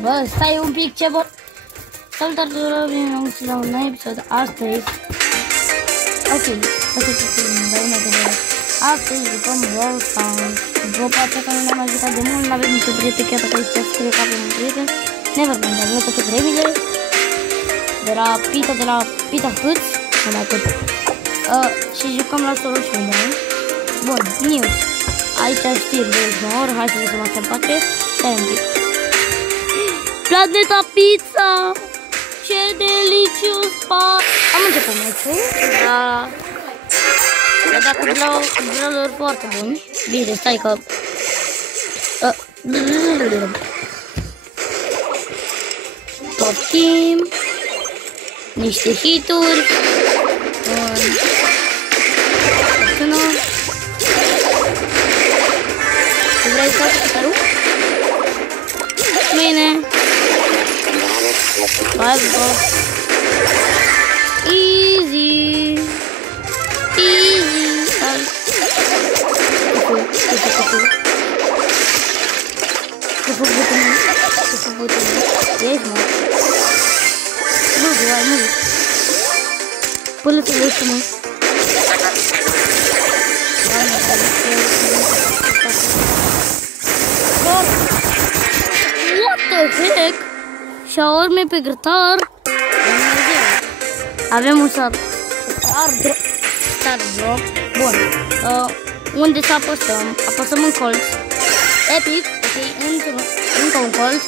Bă, stai un pic, ce bă... Salutare tuturor, bine la un nou episod. Astăzi... Ok, astăzi jucăm Brawl Stars. Vă place că nu ne-am mai jucat de mult, n-avem nicio prieten, chiar dacă aici scrie că avem un prieten. Ne vorbim, dar nu câte repede. De la Pita Hâț, nu mai cât. Și jucăm la solo showdown. Bun, news. Aici știri de ultima oră, hai să vedem asta în pace. Stai un pic. Planeta Pizza! Ce delicios pare! Am început meciul, dar dacă vreau foarte buni. Bine, stai că... Top team. Niște hituri. Vrei să faci chitarul? Bine. Let's go. Easy. Easy. Ești mă. Nu, hai, nu. Până să vezi mă. What the heck? Shawarma pe grătar. Avem un star drop. Bun. Unde să apăsăm? Apăsăm în colț. Epic. Ok, încă un colț.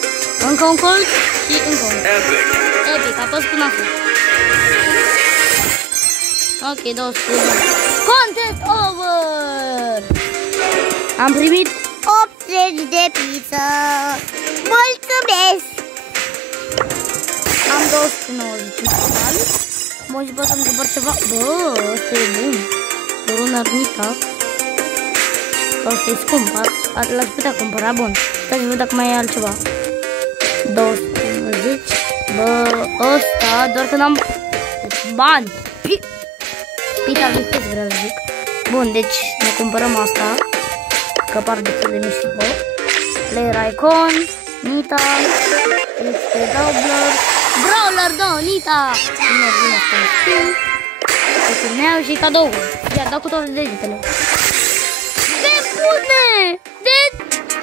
Încă un colț și încă un colț. Epic. Apăs până acum. Ok, 200. Contest over! Am primit 80 de pizza. Mulțumesc! Am 290 în total. Mă și pot să-mi cumpăr ceva. Bă, ăsta e bun. Doar un arnita. Ăsta e scump. L-aș putea cumpăra. Bun. Stai să văd dacă mai e altceva. 290. Bă, ăsta, doar că n-am bani. Pita lipesc, vreau să zic. Bun, deci ne cumpărăm asta. Că par destul de mișto. Player icon. Nita. Este Doubler. Brawler, da, Nita. Nu, bine, skin. Se turneau și cadou. Ia, dau cu toate degetele. De bune!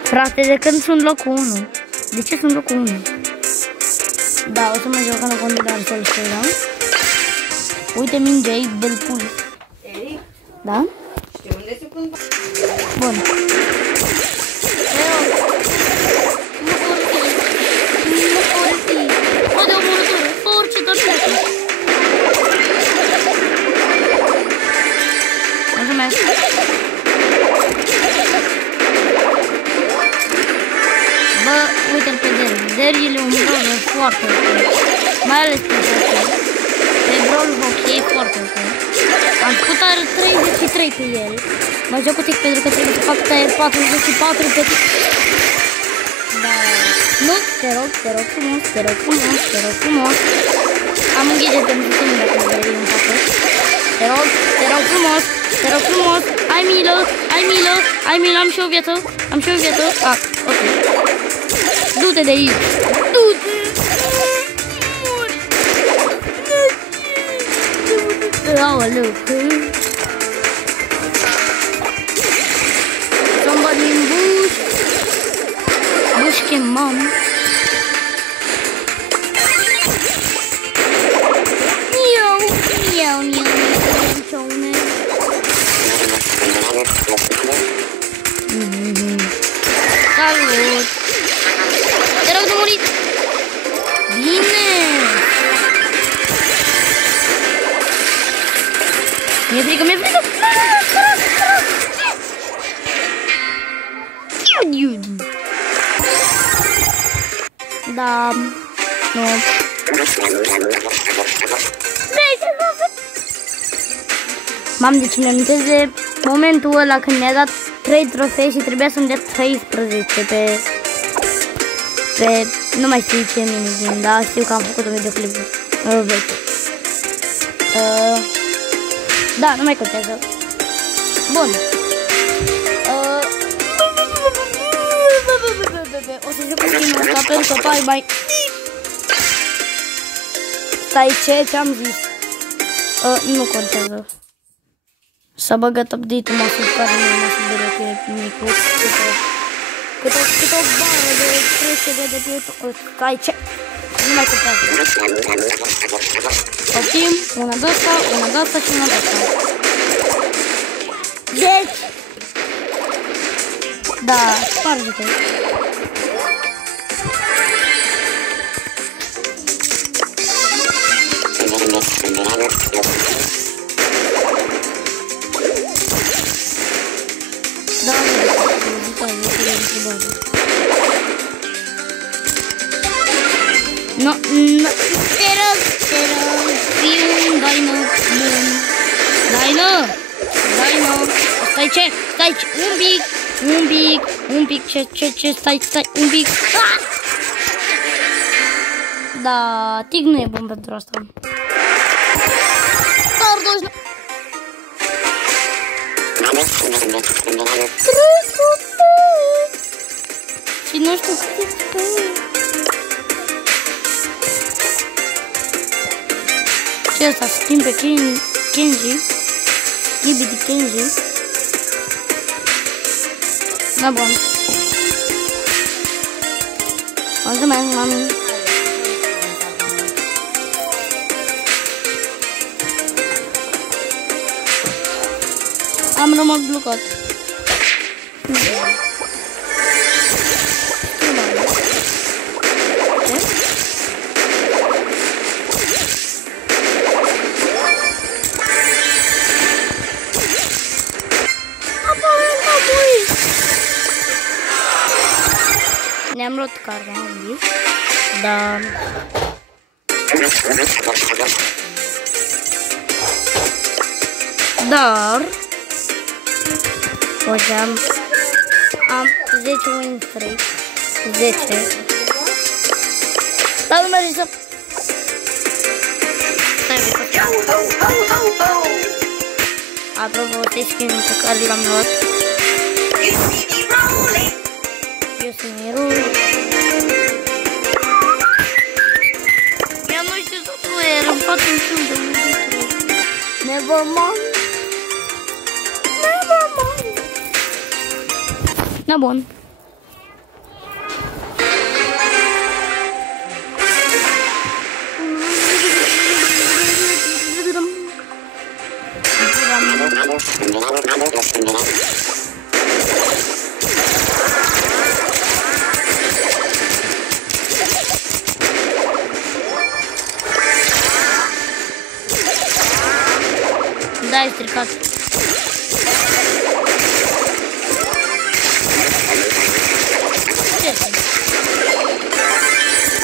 Frate, de când sunt locul 1? De ce sunt locul 1? Da, o să mă joc în cont de dar să-l știu, da? Uite mingea ei, belpul. Ei? Da? Știu unde se pun? Bun. Bă, de omorătură, fă orice doar trebuie. Mulțumesc. Bă, uite-l pe Derry. Derry e un brawler foarte ok. Mai ales pe hockey. Pe brawler hockey e foarte ok. Am făcut aer 33 pe el. Mă joc cu tic pentru că trebuie să fac aer 44 pe tic. Da. Nu, te rog frumos. Am un ghidget de muzicii dacă nu vrei în față. Te rog frumos. Ai milă, am și o viață. Ah, ok. Du-te de aici. Du-te. Aoleu. Somebody in bush. Bush can mom. Miau. Salut. Te rog de murit. Bine. Mi-e frică. Da. Nu. Mam, deci mi-am amintesc de momentul ăla când mi-a dat 3 trofei și trebuia să-mi dea 13 pe... Nu mai știu ce minigame, dar știu că am făcut un videoclip vechi. Da, nu mai contează. Bun. O să joc cu tine ăsta pentru că mai... Stai, ce-am zis? Nu contează. S-a băgat update-ul masă care nu m-a subire că e micu. Cât o bară de trecere de pe... Stai, ce? Nu mai contează. Optim, una de asta și una de asta. Deci... Da, sparge-te. Da, no, te rog, fii un dino, stai ce, un pic, ce, stai, un pic, da, Tig nu e bun pentru asta. Și nu știu cât e. Și asta schimb pe Kenji. Ghibidi Kenji. Da, bun. Mulțumesc, mami. Am rămas blocat. Ne-am luat carne, am zis. Da. Dar uite, am 10 win streak. 10. Dar nu merge să... Apropo de skin-ul pe care l-am luat. Eu sunt Miru. Eu nu știu să fluier, îmi fac un film de muzică. Never mind. Da, bun. Da, e stricat.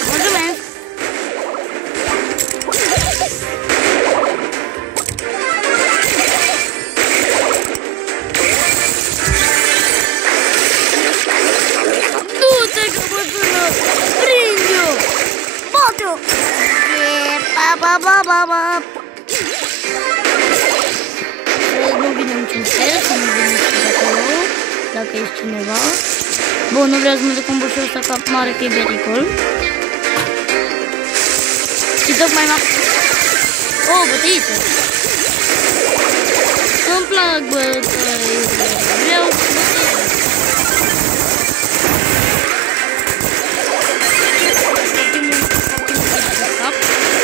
Mulțumesc. Du-te că mă sună! Prind-o! Bate-o! Pa! Nu vine niciun fel, să nu vine nici de acolo, dacă ești cineva. Bun, nu vreau să mă duc în bușul ăsta ca mare că e pericol. Și tocmai m-am... Oh, bătăiță! Îmi plac bătăiță! Vreau să bătăiță!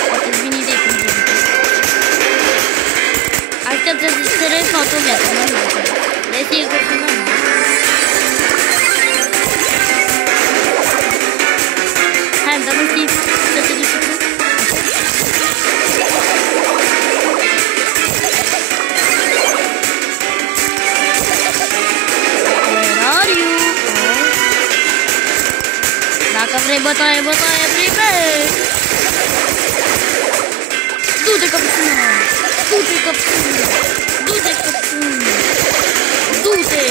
Poate-ți vine idei cum vine. Așteaptă să se refacă o viață, normal. Desigur că normal. Hai, dar nu știi să te duci tu? Where are you? Dacă vrei bătaie, primești! Du-te căpțună! Du-te căpțună! Du-te căpțună! Du-te!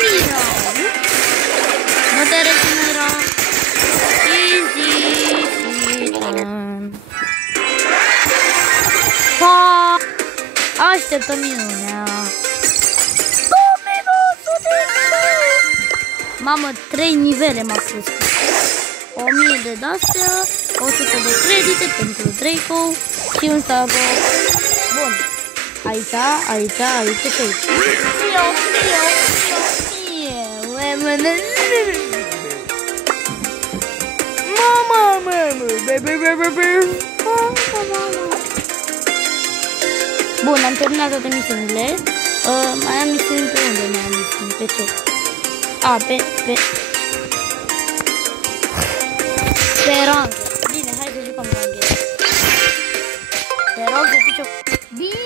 Mira! Mă te regenera! Easy! Pa! Așteptă minunea! 2 minute de Mamă, 3 nivele m-a crescut. 1000 de astea, 100 de credite pentru Draco și un sago. Bun. Aici ce e? Mama. Bun, am terminat toate misiunile. Mai am misiuni pe unde? Mai am misiuni? Pe ce? Pe rang. Bine, hai să jucăm rang. Te rog să fiți o... Bine.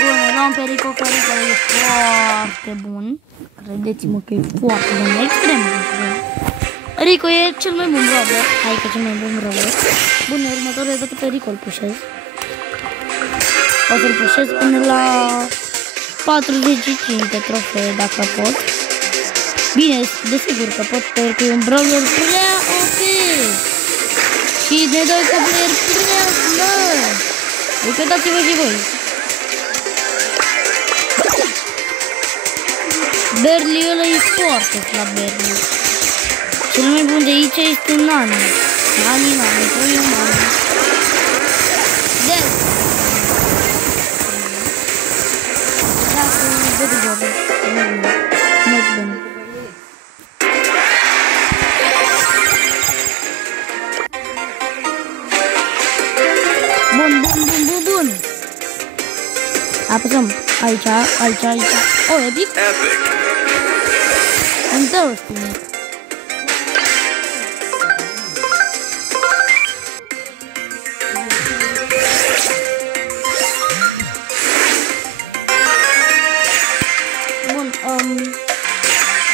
Bun, era un Perico care e foarte bun. Credeți-mă că e foarte bun, extrem de bun. Rico e cel mai bun brawler. Hai că cel mai bun brawler. Bun, următorul dată pe Rico îl pușez. O să-l pușez până la 45 de trofee dacă pot. Bine, desigur că pot, pentru că e un brawler prea OP. Și ne dă ca player prea slab. Uitați-vă și voi. Berli ăla e foarte slab, Berli. Cel mai bun de aici este Nani. Nani, tu e Nani. Del. Da, să nu văd jobe. Nu e bine. Bun. Apăsăm. Aici. Oh, epic? Îmi dă o spune. Bun,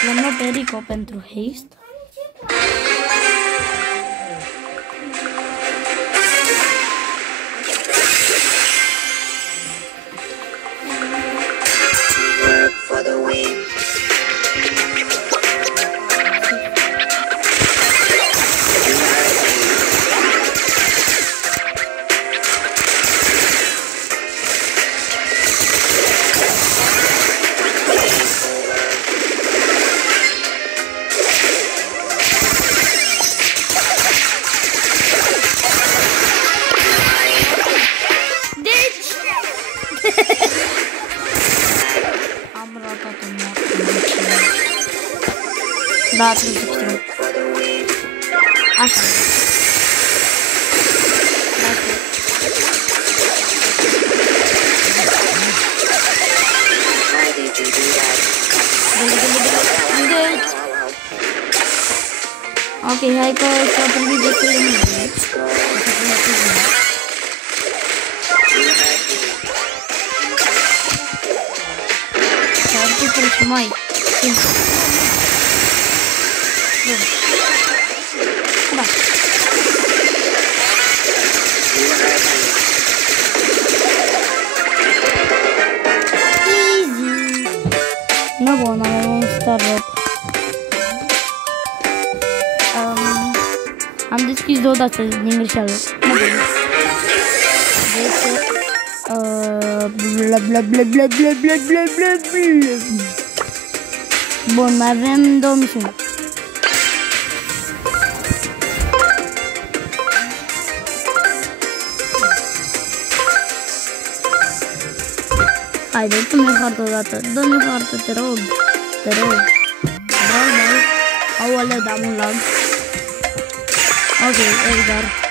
l-am luat pe Rico pentru haste. Da, trebuie să știu. Așa. Ok, hai că s-a primit destul de mult. S-a arătat și mai simplu. Da. Easy. No, bun, avem un startup. Am deschis deodată din greșeală. No, bun. Deci, bun, mai avem 2 misiuni. Haide, dă-mi hartă odată, dă-mi hartă, te rog. Bravo. Aoleu, da, un lag. Ok, Edgar.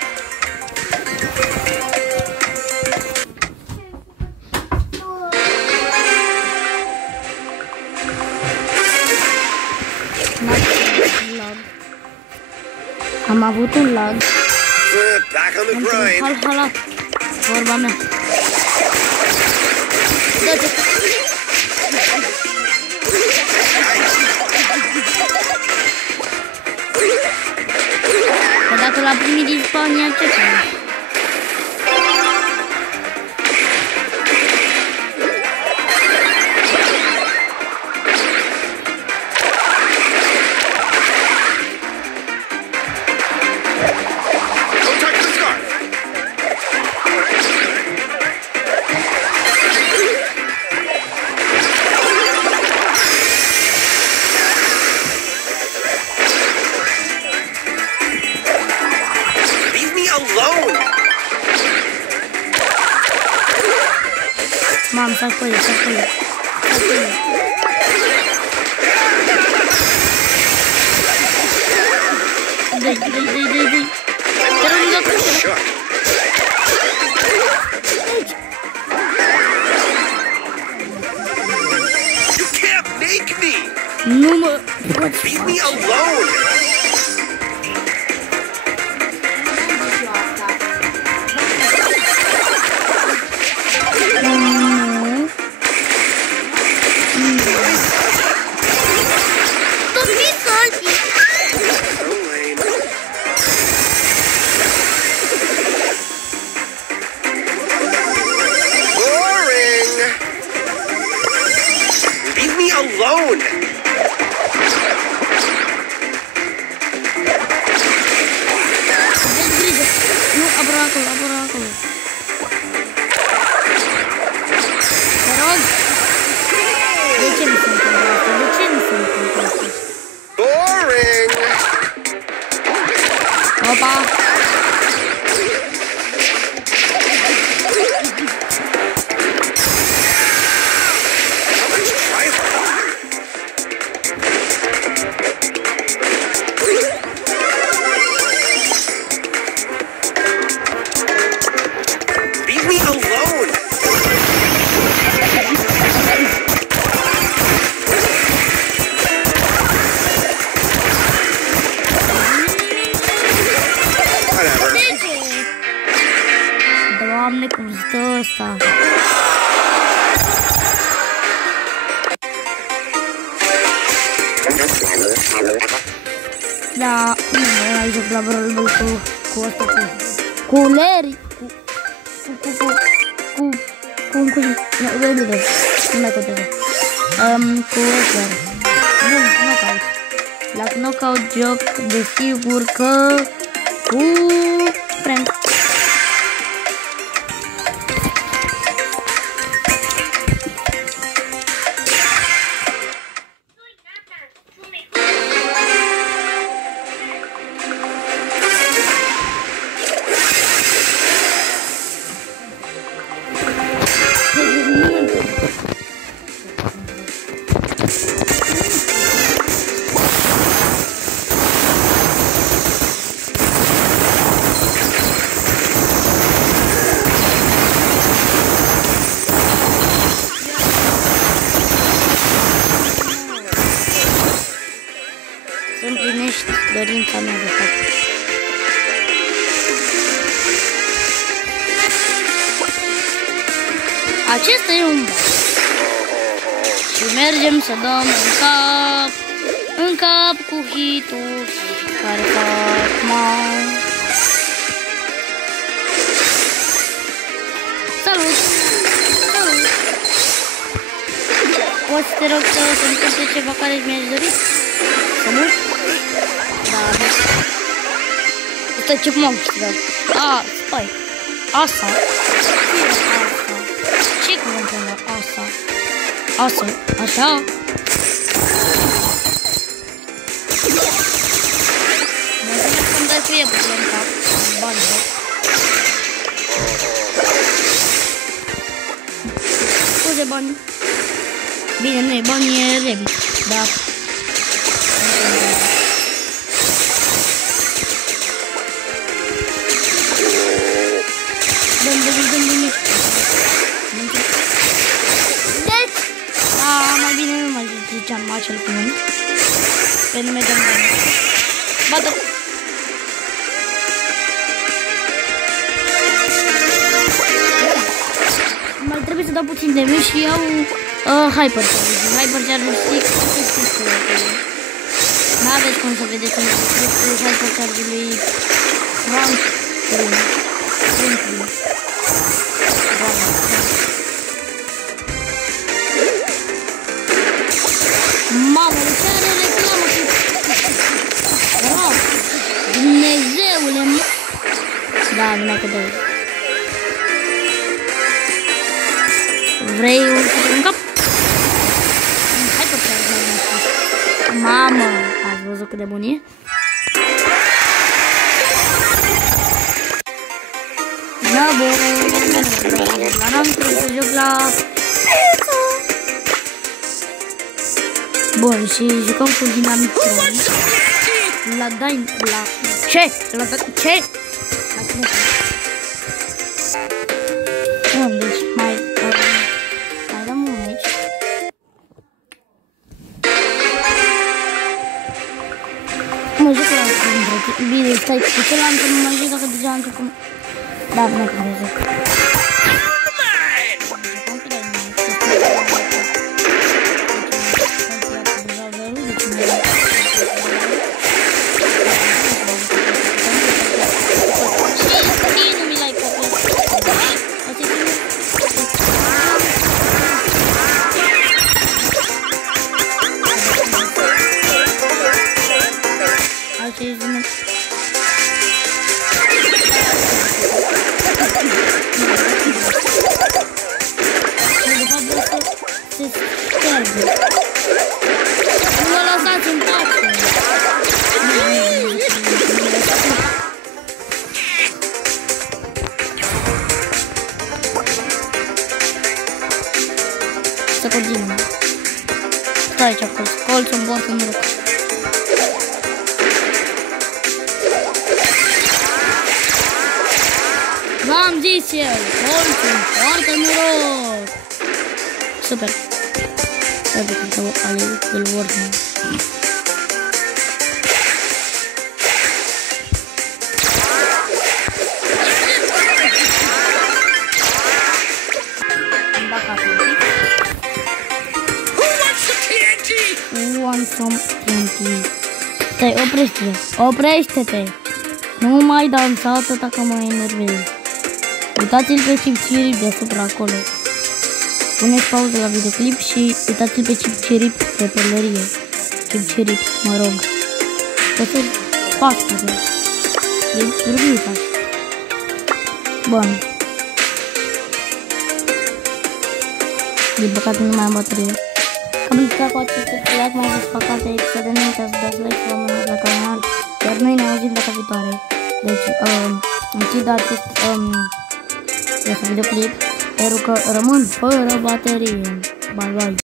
Am avut un lag. Am halat. Vorba mea. Dă-te. Că dacă l-a primit din Spania, ce faci? Mamă, s-a spălit, s-a spălit. Dai. Te rog, nu Shook. You can't make me. nu mă poți Leave me alone. So lame. Boring. Leave me alone. Aveți grijă. Nu, apără acolo. Te rog. De ce mi se întâmplă asta? Boring. Opa. Let's try harder. Leave me alone. Whatever. Doamne, cum stă ăsta? Da, nu mai joc la Brawl cu asta cu Larry, nu mai contează. Cu Edgar. Nu, knockout. La knockout joc, desigur că cu Frank. Să împlinești dorința mea de fapt. Acesta e un bug. Și mergem să dăm în cap cu hituri care fac mau. Salut! Poți te rog să se întâmple ceva care mi-ai dorit? Să nu? Da, da. Stai, ce m-am câștigat? Stai. Asa. Ce cuvânt ăla? Asa. Asa. Așa. Mă zic că-mi dai cu iepurile în cap. Bani, bă. Scuze, bani. Bine, nu e bani, e Revit. Da. Deci, mai bine nu mai ziceam acel cuvânt. Pe nume de mine. Bată! Mai trebuie să dau puțin de mii și iau Hypercharge. Hypercharge stick. N-aveți cum să vedeți în descripție Hypercharge-ului Frank. Mamă, de ce are reclamă cu... Dumnezeule, mă! Da, numai că dă-i. Vrei un cap? Hai pe care mamă, ați văzut cât de bun e? Da, bun. N-am trebuit să joc la pizza! Bun, și jucăm cu Dynamite. La ce? Ce? Bun, deci mai dăm un aici. Mă joc la întâmplă. Bine, stai cu ce la întâmplă, mă joc dacă deja întâmplă. Da, nu mai trebuie să joc. Nu mă lăsați în pace! Să continuăm. Stai aici, colțul bun să nu râc. V-am zis eu, colțul foarte noroc! Super! Să vedem că îl vor. Who wants some TNT? Stai, oprește-te! Oprește-te! Nu mai dansa atâta că mă enervezi. Uitați-l pe Chipchirip deasupra acolo. Puneți pauză la videoclip și uitați-l pe Chipchirip pe pălărie. Chipchirip, mă rog. Să-ți fac asta. E rubrica. Bun. Din păcate nu mai am baterie. Cam licat cu aceste like, mai ales fac alte episoade, nu uitați să dați like și vă mânați la canal. Iar noi ne auzim data viitoare. Deci, închid acest videoclip, pentru că rămân fără baterie. Bye bye.